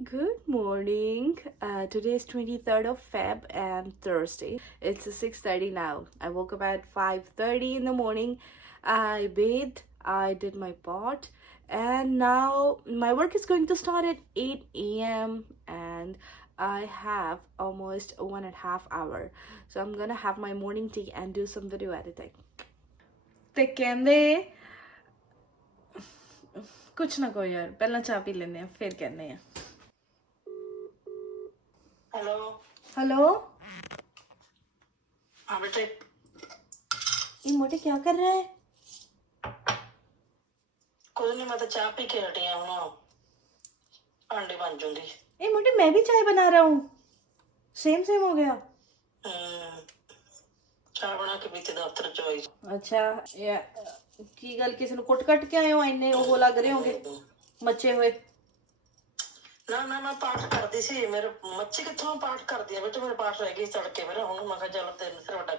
good morning. Today is 23rd of Feb and Thursday. It's 6:30 now. I woke up at 5:30 in the morning. I bathed, I did my pot, and now my work is going to start at 8 a.m. and I have almost 1.5 hours. So I'm gonna have my morning tea and do some video editing. ਤੇ ਕਹਿੰਦੇ ਕੁਛ ਨਾ ਕਹੋ ਯਾਰ, ਪਹਿਲਾਂ ਚਾਹ ਪੀ ਲੈਂਦੇ ਆ ਫਿਰ ਕਹਿੰਦੇ ਆ। Hello hello. हाँ बेटे, ये मोटे क्या कर रहा है? कुछ नहीं, मैं तो चाह पी के हटी हूँ। अंडे बन जूंगी। ए मोटे, मैं भी चाय बना रहा हूँ। सेम सेम हो गया। चाह बना के पीते दफ्तर च होई। अच्छा या की गल किसी ਨੂੰ ਕੁੱਟ ਕੱਟ ਕੇ ਆਏ ਹੋ? ਇੰਨੇ ਉਹ ਲੱਗ ਰਹੇ ਹੋਗੇ ਮੱਚੇ ਹੋਏ। ना ना मैं पाठ करती सी, मेरे मच्छी कितों पाठ कर दिया बेटे, मेरे पाठ रह गई तड़के मेरे हूँ। मैं कहा चल तेरे से बड़ा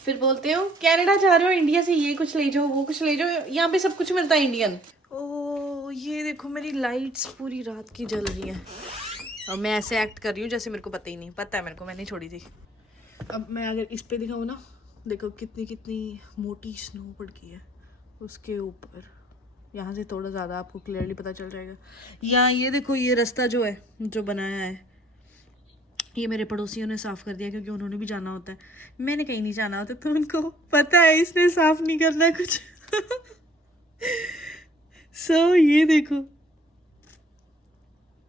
फिर बोलते हो कनाडा जा रहे हो, इंडिया से ये कुछ ले जाओ, वो कुछ ले जाओ, यहाँ पे सब कुछ मिलता है इंडियन। ओ ये देखो मेरी लाइट्स पूरी रात की जल रही हैं और मैं ऐसे एक्ट कर रही हूँ जैसे मेरे को पता ही नहीं। पता है मेरे को, मैंने छोड़ी थी। अब मैं अगर इस पे दिखाऊँ ना, देखो कितनी कितनी मोटी स्नो पड़ गई है उसके ऊपर। यहाँ से थोड़ा ज़्यादा आपको क्लियरली पता चल जाएगा। यहाँ ये देखो, ये रास्ता जो है, जो बनाया है, ये मेरे पड़ोसियों ने साफ़ कर दिया क्योंकि उन्होंने भी जाना होता है। मैंने कहीं नहीं जाना होता, तो उनको पता है इसने साफ़ नहीं करना कुछ। ये देखो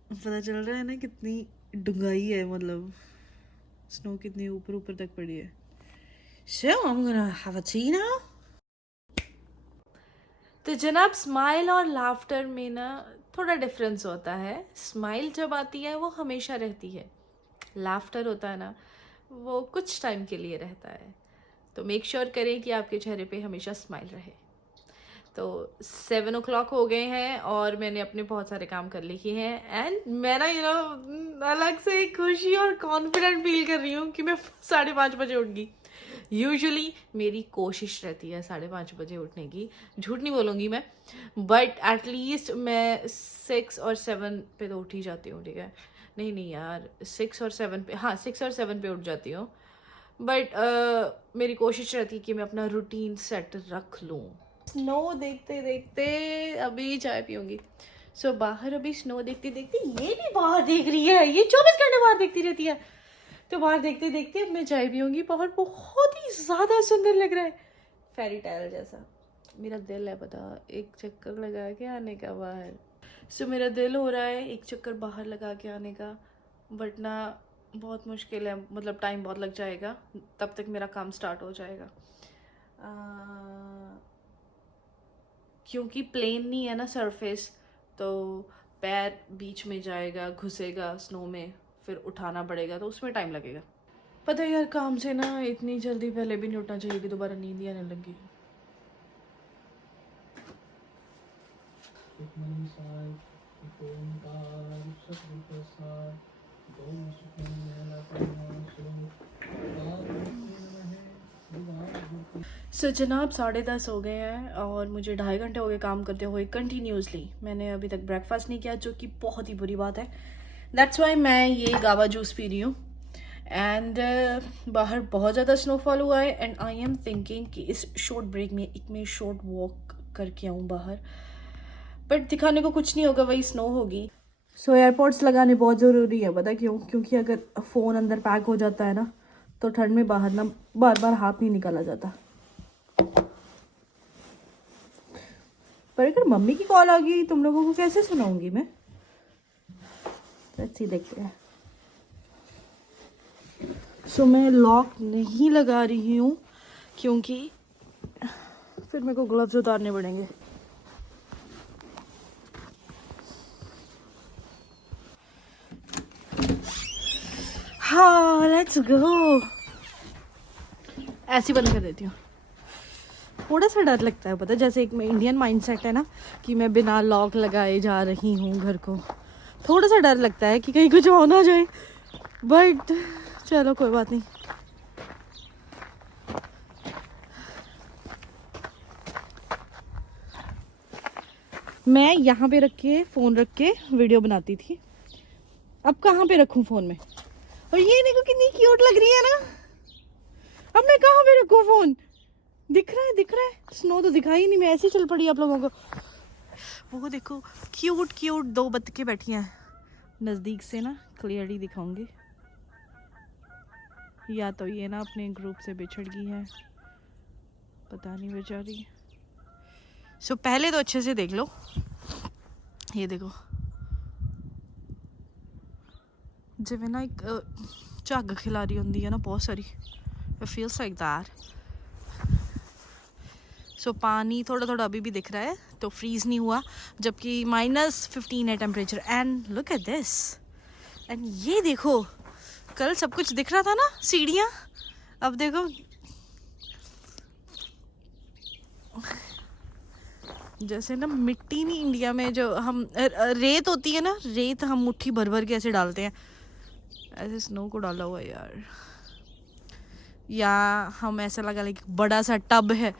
पता चल रहा है ना कितनी डूंगाई है, मतलब स्नो कितनी ऊपर ऊपर तक पड़ी है। So I'm gonna have a tea now. तो जनाब, स्माइल और लाफ्टर में ना थोड़ा डिफरेंस होता है। स्माइल जब आती है वो हमेशा रहती है, लाफ्टर होता है ना वो कुछ टाइम के लिए रहता है। तो मेक श्योर करें कि आपके चेहरे पे हमेशा स्माइल रहे। तो 7 o'clock हो गए हैं और मैंने अपने बहुत सारे काम कर लिए हैं एंड मैं ना अलग से खुशी और कॉन्फिडेंट फील कर रही हूँ कि मैं 5:30 बजे उठ गई। यूजुअली मेरी कोशिश रहती है 5:30 बजे उठने की, झूठ नहीं बोलूँगी मैं, बट एटलीस्ट मैं 6 और 7 पे तो उठ ही जाती हूँ। ठीक है, नहीं यार 6 और 7 पे, हाँ 6 और 7 पे उठ जाती हूँ, बट मेरी कोशिश रहती है कि मैं अपना रूटीन सेट रख लूँ। स्नो देखते देखते अभी चाय पीऊँगी। सो बाहर अभी स्नो देखते देखते ये भी बाहर देख रही है, ये 24 घंटे बाहर देखती रहती है। तो बाहर देखते देखते अब मैं चाय पीऊँगी। बाहर बहुत ही ज़्यादा सुंदर लग रहा है, फेरी टेल जैसा। मेरा दिल है पता एक चक्कर लगा के आने का बाहर। सो मेरा दिल हो रहा है एक चक्कर बाहर लगा के आने का, बट ना बहुत मुश्किल है, मतलब टाइम बहुत लग जाएगा, तब तक मेरा काम स्टार्ट हो जाएगा। क्योंकि प्लेन नहीं है ना सरफेस, तो पैर बीच में जाएगा, घुसेगा स्नो में, फिर उठाना पड़ेगा, तो उसमें टाइम लगेगा। पता है यार, काम से ना इतनी जल्दी पहले भी नहीं उठना चाहिए कि दोबारा नींद ही आने लगी। सो जनाब 10:30 हो गए हैं और मुझे 2.5 घंटे हो गए काम करते हुए कंटिन्यूसली। मैंने अभी तक ब्रेकफास्ट नहीं किया, जो कि बहुत ही बुरी बात है। दैट्स वाई मैं ये गावा जूस पी रही हूँ। एंड बाहर बहुत ज़्यादा स्नोफॉल हुआ है एंड आई एम थिंकिंग कि इस शॉर्ट ब्रेक में एक मैं शॉर्ट वॉक करके आऊँ बाहर, बट दिखाने को कुछ नहीं होगा, वही स्नो होगी। सो एयरपोर्ट्स लगाने बहुत ज़रूरी है, पता क्यों? क्योंकि अगर फ़ोन अंदर पैक हो जाता है ना, तो ठंड में बाहर ना बार बार हाथ नहीं निकाला जाता। पर अगर मम्मी की कॉल आ गई तुम लोगों को कैसे सुनाऊंगी मैं? लेट्स सी, देखते हैं। सो मैं लॉक नहीं लगा रही हूँ क्योंकि फिर मेरे को ग्लव्स उतारने पड़ेंगे। हाँ लेट्स गो। ऐसी बंद कर देती हूँ। थोड़ा सा डर लगता है, पता है, जैसे एक इंडियन माइंडसेट है ना कि मैं बिना लॉक लगाए जा रही हूँ घर को। थोड़ा सा डर लगता है कि कहीं कुछ हो ना जाए, बट चलो कोई बात नहीं। मैं यहाँ पे रख के फ़ोन रख के वीडियो बनाती थी, अब कहाँ पे रखूँ फ़ोन में? और ये देखो कितनी क्यूट लग रही है ना, अब मैं कहाँ पे रखूँ फ़ोन? दिख रहा है स्नो तो दिखाई ही नहीं, मैं ऐसे चल पड़ी आप लोगों को। वो देखो क्यूट क्यूट 2 बत्तखें बैठी हैं, नज़दीक से ना क्लियरली दिखाऊंगी। या तो ये ना अपने ग्रुप से बिछड़ गई है, पता नहीं बेचारी। सो पहले तो अच्छे से देख लो, ये देखो जिवें ना एक झग खिलारी होंदी है ना बहुत सारी, इट फील्स लाइक दैट। सो पानी थोड़ा थोड़ा अभी भी दिख रहा है, तो फ्रीज नहीं हुआ, जबकि -15 है temperature. And look at this, and ये देखो कल सब कुछ दिख रहा था ना सीढ़ियाँ, अब देखो जैसे ना मिट्टी नहीं, इंडिया में जो हम रेत होती है ना, रेत हम मुट्ठी भर भर के ऐसे डालते हैं, ऐसे स्नो को डाला हुआ है यार। या हम ऐसा लगा लाइक बड़ा सा टब है,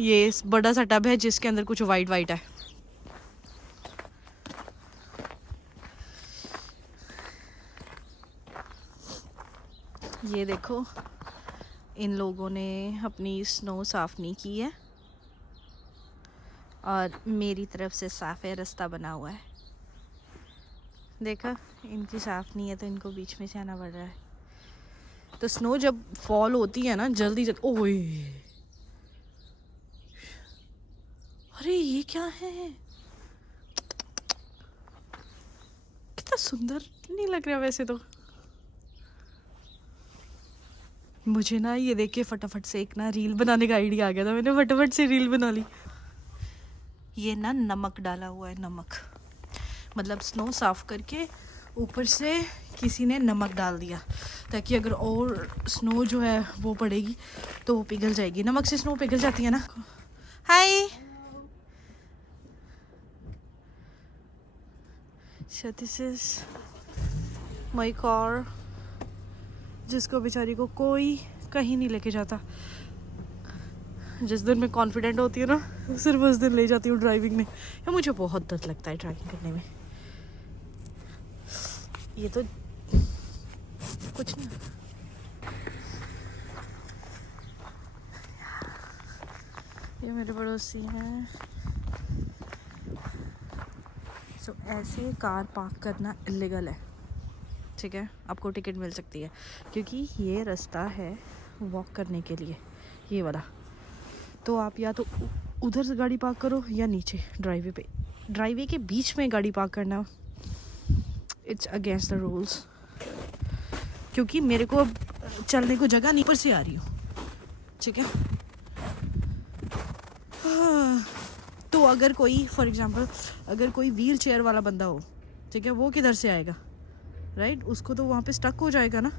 ये बड़ा सा टब है जिसके अंदर कुछ वाइट वाइट है। ये देखो इन लोगों ने अपनी स्नो साफ नहीं की है और मेरी तरफ से साफ है, रास्ता बना हुआ है। देखा इनकी साफ नहीं है तो इनको बीच में से आना पड़ रहा है। तो स्नो जब फॉल होती है ना जल्दी ओए, अरे ये क्या है, कितना सुंदर नहीं लग रहा वैसे तो। मुझे ना ये देख के फटाफट से एक ना रील बनाने का आइडिया आ गया था, मैंने फटाफट से रील बना ली। ये ना नमक डाला हुआ है, नमक मतलब स्नो साफ करके ऊपर से किसी ने नमक डाल दिया, ताकि अगर और स्नो जो है वो पड़ेगी तो वो पिघल जाएगी। नमक से स्नो पिघल जाती है ना। हाय, so this is my car, जिसको बेचारी को कोई कहीं नहीं लेके जाता। जिस दिन मैं कॉन्फिडेंट होती हूँ ना, सिर्फ उस दिन ले जाती हूँ ड्राइविंग में। या मुझे बहुत डर लगता है ड्राइविंग करने में। ये तो कुछ नहीं, ये मेरे पड़ोसी हैं। सो ऐसे कार पार्क करना इलीगल है, ठीक है, आपको टिकट मिल सकती है, क्योंकि ये रास्ता है वॉक करने के लिए, ये वाला। तो आप या तो उधर से गाड़ी पार्क करो या नीचे ड्राईवे पे, ड्राईवे के बीच में गाड़ी पार्क करना इट्स अगेंस्ट द रूल्स। क्योंकि मेरे को अब चलने को जगह नहीं, पर से आ रही हूँ, ठीक है। तो अगर कोई फॉर एग्जांपल अगर कोई व्हील चेयर वाला बंदा हो, ठीक है, वो किधर से आएगा, राइट, उसको तो वहाँ पे स्टक हो जाएगा ना,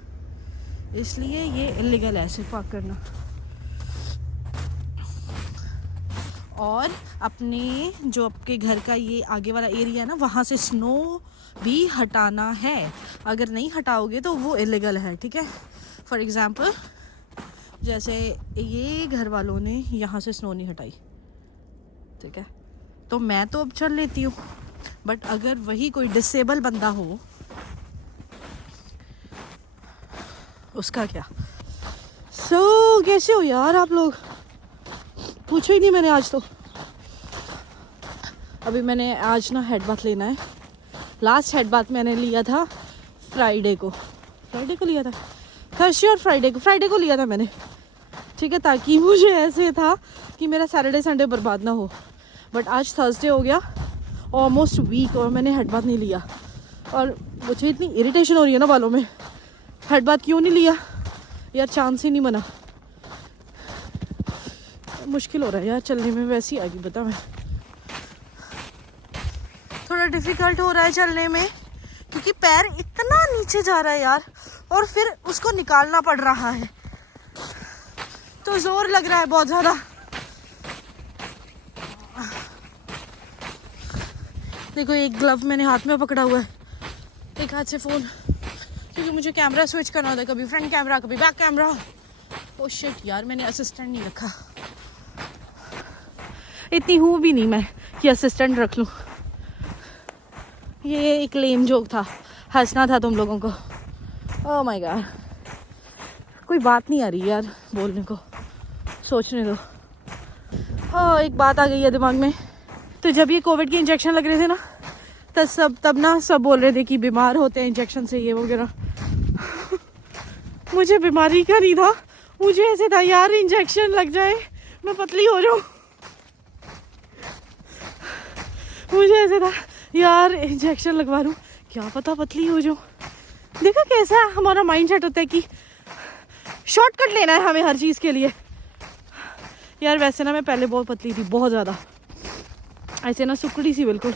इसलिए ये इलीगल है ऐसे पार्क करना। और अपने जो आपके घर का ये आगे वाला एरिया है ना, वहाँ से स्नो भी हटाना है, अगर नहीं हटाओगे तो वो इलीगल है, ठीक है। फॉर एग्जांपल जैसे ये घर वालों ने यहाँ से स्नो नहीं हटाई, ठीक है, तो मैं तो अब चल लेती हूँ, बट अगर वही कोई डिसेबल बंदा हो उसका क्या। सो कैसे हो यार आप लोग, पूछो ही नहीं मैंने आज तो। अभी मैंने आज ना हेड बाथ लेना है। लास्ट हेड बाथ मैंने लिया था फ्राइडे को लिया था, थर्सडे और फ्राइडे को लिया था मैंने, ठीक है, ताकि मुझे ऐसे था कि मेरा सैटरडे संडे बर्बाद ना हो। बट आज थर्सडे हो गया, ऑलमोस्ट वीक, और मैंने हेड बाथ नहीं लिया, और मुझे इतनी इरिटेशन हो रही है ना बालों में। हेड बाथ क्यों नहीं लिया यार, चांस ही नहीं बना, मुश्किल हो रहा है यार चलने में, वैसे ही आगे बता मैं, थोड़ा डिफिकल्ट हो रहा है चलने में, क्योंकि पैर इतना नीचे जा रहा है यार, और फिर उसको निकालना पड़ रहा है, तो जोर लग रहा है बहुत ज़्यादा। देखो एक ग्लव मैंने हाथ में पकड़ा हुआ है, एक हाथ से फ़ोन, क्योंकि मुझे कैमरा स्विच करना होता है, कभी फ्रंट कैमरा कभी बैक कैमरा। ओ शिट यार, मैंने असिस्टेंट नहीं रखा। इतनी हूँ भी नहीं मैं कि असिस्टेंट रख लूँ। ये एक लेम जोक था, हंसना था तुम लोगों को। ओह माय गॉड, कोई बात नहीं आ रही यार बोलने को, सोचने दो। हाँ, एक बात आ गई है दिमाग में। तो जब ये कोविड के इंजेक्शन लग रहे थे ना, तब ना सब बोल रहे थे कि बीमार होते हैं इंजेक्शन से, ये वगैरह। मुझे बीमारी का नहीं था, मुझे ऐसे था यार इंजेक्शन लग जाए मैं पतली हो जाऊं। मुझे ऐसे था यार इंजेक्शन लगवा लूं, क्या पता पतली हो जाऊं। देखो कैसा हमारा माइंड सेट होता है कि शॉर्टकट लेना है हमें हर चीज़ के लिए। यार वैसे ना मैं पहले बहुत पतली थी, बहुत ज़्यादा, ऐसे ना सुकड़ी सी बिल्कुल।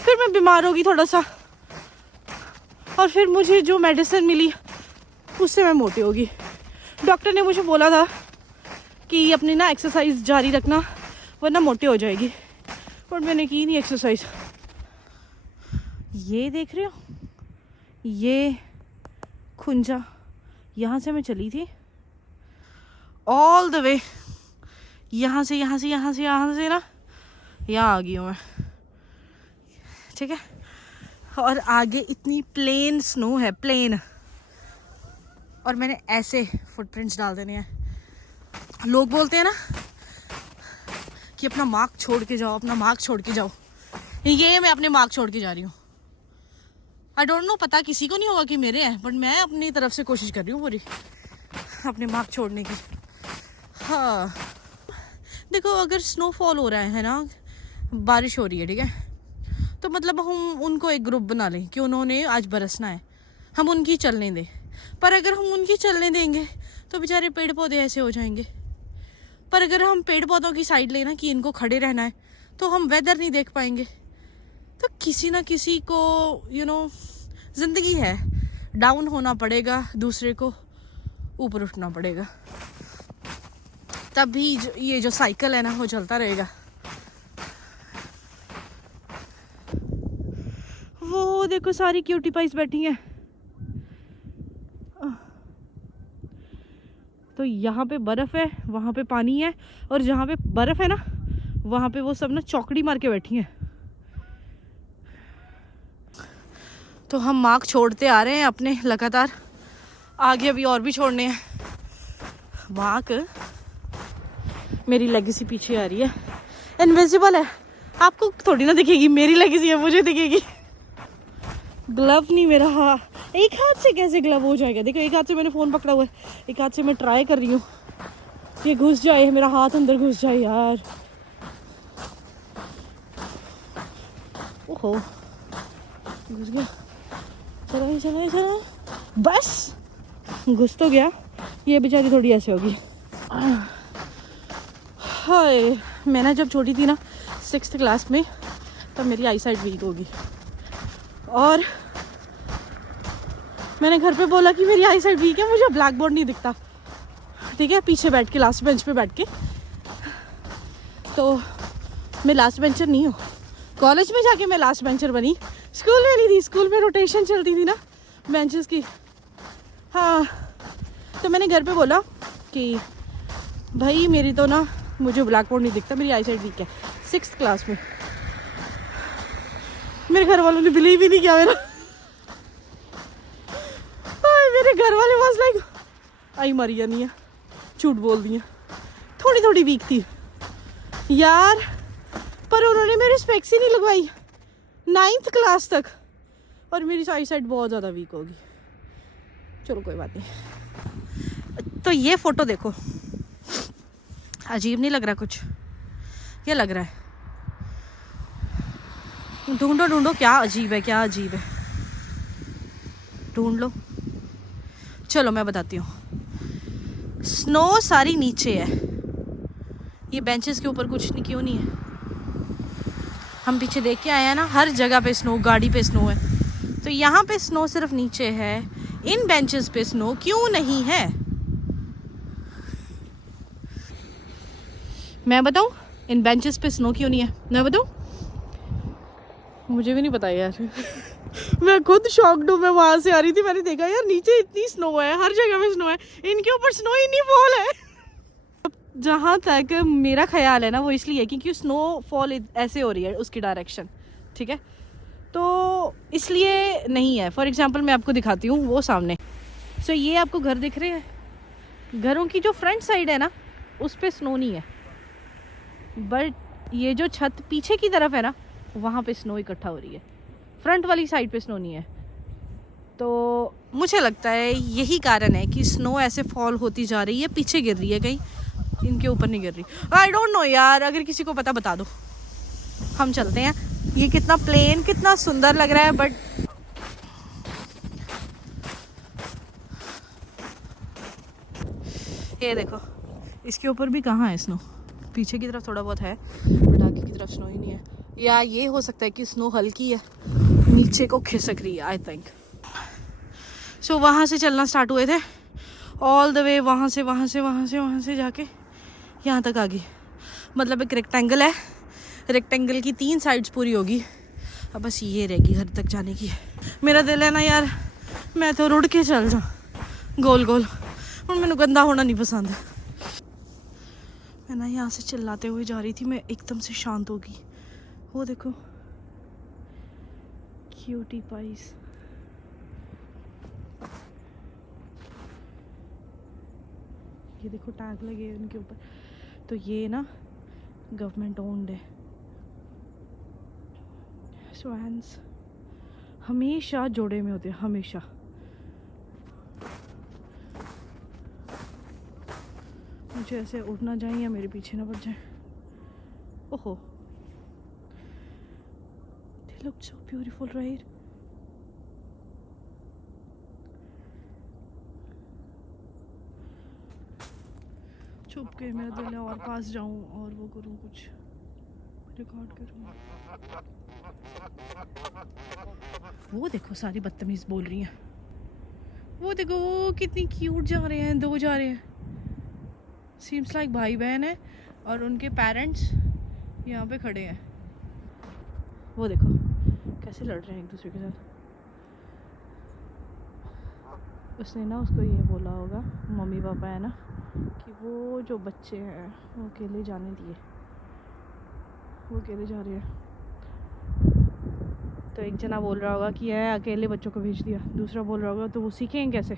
फिर मैं बीमार होगी थोड़ा सा, और फिर मुझे जो मेडिसिन मिली उससे मैं मोटी होगी। डॉक्टर ने मुझे बोला था कि अपनी ना एक्सरसाइज जारी रखना वरना मोटी हो जाएगी, पर मैंने की नहीं एक्सरसाइज। ये देख रहे हो, ये खुंजा, यहाँ से मैं चली थी ऑल द वे, यहाँ से ना यहाँ आ गई हूँ मैं, ठीक है। और आगे इतनी प्लेन स्नो है, प्लेन, और मैंने ऐसे फुटप्रिंट्स डाल देने हैं। लोग बोलते हैं ना कि अपना मार्क छोड़ के जाओ, अपना मार्क छोड़ के जाओ, ये मैं अपने मार्क छोड़ के जा रही हूँ। आई डोंट नो, पता किसी को नहीं होगा कि मेरे हैं, बट मैं अपनी तरफ से कोशिश कर रही हूँ पूरी अपने मार्क छोड़ने की। हाँ देखो, अगर स्नोफॉल हो रहा है ना, बारिश हो रही है, ठीक है, तो मतलब हम उनको एक ग्रुप बना लें कि उन्होंने आज बरसना है, हम उनकी चलने दें। पर अगर हम उनकी चलने देंगे तो बेचारे पेड़ पौधे ऐसे हो जाएंगे। पर अगर हम पेड़ पौधों की साइड लेना कि इनको खड़े रहना है, तो हम वेदर नहीं देख पाएंगे। तो किसी ना किसी को ज़िंदगी है, डाउन होना पड़ेगा, दूसरे को ऊपर उठना पड़ेगा, तभी ये जो साइकिल है ना वो चलता रहेगा। वो देखो सारी क्यूटी पाइस बैठी हैं। तो यहाँ पे बर्फ है, वहाँ पे पानी है, और जहाँ पे बर्फ है ना वहाँ पे वो सब ना चौकड़ी मार के बैठी हैं। तो हम मार्क छोड़ते आ रहे हैं अपने लगातार, आगे अभी और भी छोड़ने हैं मार्क। मेरी लेगेसी पीछे आ रही है, इनविजिबल है, आपको थोड़ी ना दिखेगी, मेरी लेगेसी है, मुझे दिखेगी। ग्लव नहीं मेरा, हाँ एक हाथ से कैसे ग्लव हो जाएगा। देखो एक हाथ से मैंने फ़ोन पकड़ा हुआ है, एक हाथ से मैं ट्राई कर रही हूँ ये घुस जाए, मेरा हाथ अंदर घुस जाए यार। ओहो घुस गया, चला बस, घुस तो गया। ये बेचारी थोड़ी ऐसे होगी। हाय, मैं ना जब छोटी थी ना 6th क्लास में, तब मेरी आई साइट वीक होगी, और मैंने घर पे बोला कि मेरी आई साइट वीक है, मुझे ब्लैक बोर्ड नहीं दिखता, ठीक है, पीछे बैठ के, लास्ट बेंच पे बैठ के। तो मैं लास्ट बेंचर नहीं हूँ, कॉलेज में जाके मैं लास्ट बेंचर बनी, स्कूल में नहीं थी, स्कूल में रोटेशन चलती थी ना बेंचेस की। हाँ, तो मैंने घर पे बोला कि भाई मेरी तो ना, मुझे ब्लैक बोर्ड नहीं दिखता, मेरी आई साइट वीक है, 6th क्लास में। मेरे घर वालों ने बिलीव ही नहीं किया मेरा। मेरे घर वाले बस लाइक आई मरिया नहीं है, झूठ बोल दिया, थोड़ी थोड़ी वीक थी यार, पर उन्होंने मेरी स्पेक्स ही नहीं लगवाई 9th क्लास तक, और मेरी आई साइट बहुत ज़्यादा वीक होगी। चलो कोई बात नहीं। तो ये फोटो देखो, अजीब नहीं लग रहा कुछ? क्या लग रहा है? ढूंढो ढूंढो, क्या अजीब है, क्या अजीब है, ढूंढ लो। चलो मैं बताती हूँ। स्नो सारी नीचे है, ये बेंचेस के ऊपर कुछ नहीं, क्यों नहीं है? हम पीछे देख के आए हैं ना, हर जगह पे स्नो, गाड़ी पे स्नो है, तो यहाँ पे स्नो सिर्फ नीचे है, इन बेंचेस पे स्नो क्यों नहीं है? मैं बताऊँ इन बेंचेस पे स्नो क्यों नहीं है? मैं बताऊँ? मुझे भी नहीं पता यार। मैं खुद शॉक्ड हूँ, मैं वहां से आ रही थी, मैंने देखा यार नीचे इतनी स्नो है, हर जगह में स्नो है, इनके ऊपर स्नो ही नहीं फॉल है। जहाँ तक मेरा ख्याल है ना वो इसलिए है क्योंकि स्नोफॉल ऐसे हो रही है उसकी डायरेक्शन, ठीक है, तो इसलिए नहीं है। फॉर एग्जांपल मैं आपको दिखाती हूँ वो सामने। सो ये आपको घर दिख रहे हैं, घरों की जो फ्रंट साइड है ना उस पे स्नो नहीं है, बट ये जो छत पीछे की तरफ है ना वहाँ पे स्नो इकट्ठा हो रही है, फ्रंट वाली साइड पे स्नो नहीं है। तो मुझे लगता है यही कारण है कि स्नो ऐसे फॉल होती जा रही है, पीछे गिर रही है, कहीं इनके ऊपर नहीं गिर रही। आई डोंट नो यार, अगर किसी को पता बता दो। हम चलते हैं। ये कितना प्लेन, कितना सुंदर लग रहा है, बट ये देखो इसके ऊपर भी कहाँ है स्नो। पीछे की तरफ थोड़ा बहुत है बट आगे की तरफ स्नो ही नहीं है। या ये हो सकता है कि स्नो हल्की है, नीचे को खिसक रही है आई थिंक। सो वहाँ से चलना स्टार्ट हुए थे ऑल द वे, वहाँ से जाके यहाँ तक आ गई। मतलब एक रेक्टेंगल है, रेक्टेंगल की 3 साइड्स पूरी होगी, अब बस ये रहेगी घर तक जाने की। मेरा दिल है ना यार मैं तो रुड़ के चल जाऊँ गोल गोल, और मैंने गंदा होना नहीं पसंद। मैं ना यहाँ से चिल्लाते हुए जा रही थी, मैं एकदम से शांत हो गई। वो देखो क्यूटी पाइस, ये देखो टैग लगे हैं उनके ऊपर। तो ये ना गवर्नमेंट ओन्ड है। स्वैन्स हमेशा जोड़े में होते हैं, हमेशा। मुझे ऐसे उड़ना जाए या मेरे पीछे ना पड़ जाए। ओहो, they look so beautiful, right? छुप के मेरा दिल है और पास जाऊं और वो करूं, कुछ रिकॉर्ड करूं। वो देखो सारी बदतमीज बोल रही हैं। वो देखो वो कितनी क्यूट जा रहे हैं, 2 जा रहे हैं, सीम्स लाइक भाई बहन है और उनके पेरेंट्स यहाँ पे खड़े हैं। वो देखो कैसे लड़ रहे हैं एक दूसरे के साथ। उसने ना उसको ये बोला होगा, मम्मी पापा है ना, कि वो जो बच्चे हैं वो अकेले जाने दिए, वो अकेले जा रहे हैं। तो एक जना बोल रहा होगा कि है अकेले बच्चों को भेज दिया, दूसरा बोल रहा होगा तो वो सीखेंगे कैसे।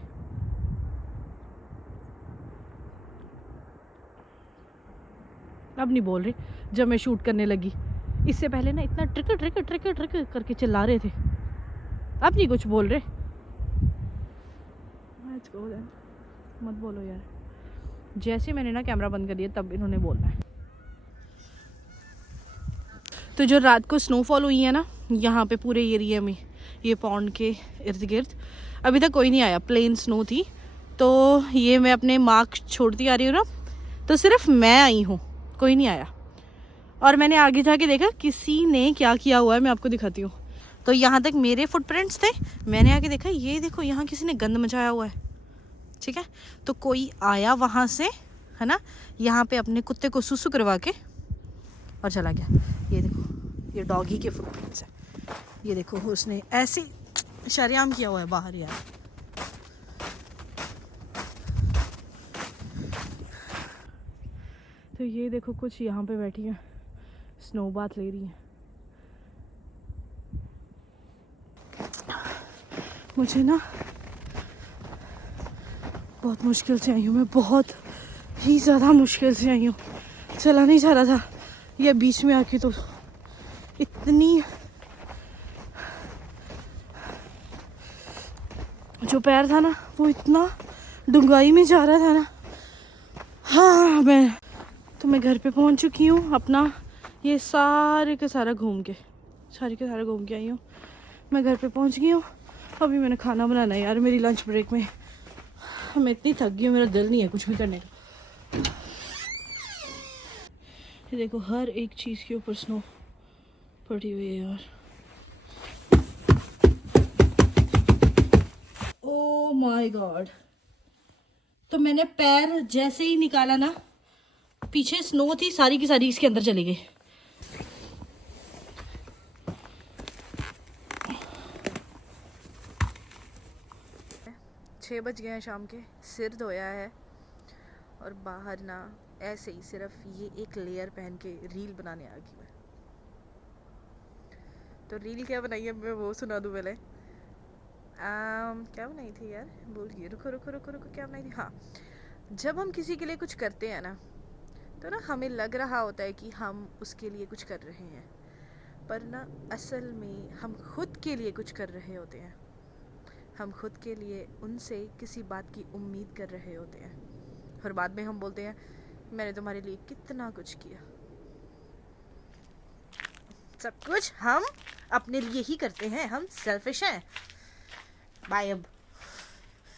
अब नहीं बोल रही, जब मैं शूट करने लगी। इससे पहले ना इतना ट्रिक ट्रिक ट्रिक ट्रिक करके चिल्ला रहे थे, अब नहीं कुछ बोल रहे। Let's go then. मत बोलो यार। जैसे मैंने ना कैमरा बंद कर दिया तब इन्होंने बोलना है। तो जो रात को स्नोफॉल हुई है ना यहाँ पे पूरे एरिया में, ये पॉन्ड के इर्द गिर्द, अभी तक कोई नहीं आया, प्लेन स्नो थी। तो ये मैं अपने मार्क छोड़ती आ रही हूँ ना, तो सिर्फ मैं आई हूँ, कोई नहीं आया। और मैंने आगे जाके देखा किसी ने क्या किया हुआ है, मैं आपको दिखाती हूँ। तो यहाँ तक मेरे फुटप्रिंट्स थे, मैंने आके देखा ये देखो यहाँ किसी ने गंद मचाया हुआ है, ठीक है। तो कोई आया वहाँ से, है ना, यहाँ पे अपने कुत्ते को सुसु करवा के और चला गया। ये देखो ये डॉगी के फुटप्रिंट्स है, ये देखो उसने ऐसे शरेआम किया हुआ है बाहर यार। तो ये देखो कुछ यहाँ पे बैठी है, स्नो बाथ ले रही है। मुझे ना बहुत मुश्किल से आई हूँ, मैं बहुत ही ज़्यादा मुश्किल से आई हूँ, चला नहीं जा रहा था। ये बीच में आके तो इतनी, जो पैर था ना वो इतना डूंगाई में जा रहा था ना। हाँ मैं घर पे पहुँच चुकी हूँ अपना, ये सारे के सारा घूम के आई हूँ। मैं घर पे पहुँच गई हूँ, अभी मैंने खाना बनाना है यार मेरी लंच ब्रेक में। मैं इतनी थक गई हूँ, मेरा दिल नहीं है कुछ भी करने का। ये देखो हर एक चीज़ के ऊपर स्नो पड़ी हुई है यार। Oh my God. तो मैंने पैर जैसे ही निकाला ना, पीछे स्नो थी सारी की सारी इसके अंदर चली गई। छः बज गए हैं शाम के, सिर धोया है और बाहर ना ऐसे ही सिर्फ ये एक लेयर पहन के रील बनाने आ गई मैं। तो रील क्या बनाई है मैं वो सुना दूँ पहले। क्या बनाई थी यार, भूल गई। रुको रुको रुको रुको, क्या बनाई थी। हाँ, जब हम किसी के लिए कुछ करते हैं ना, तो ना हमें लग रहा होता है कि हम उसके लिए कुछ कर रहे हैं, पर ना असल में हम खुद के लिए कुछ कर रहे होते हैं। हम खुद के लिए उनसे किसी बात की उम्मीद कर रहे होते हैं, और बाद में हम बोलते हैं मैंने तुम्हारे लिए कितना कुछ किया। सब कुछ हम अपने लिए ही करते हैं, हम सेल्फिश हैं। बाय अब।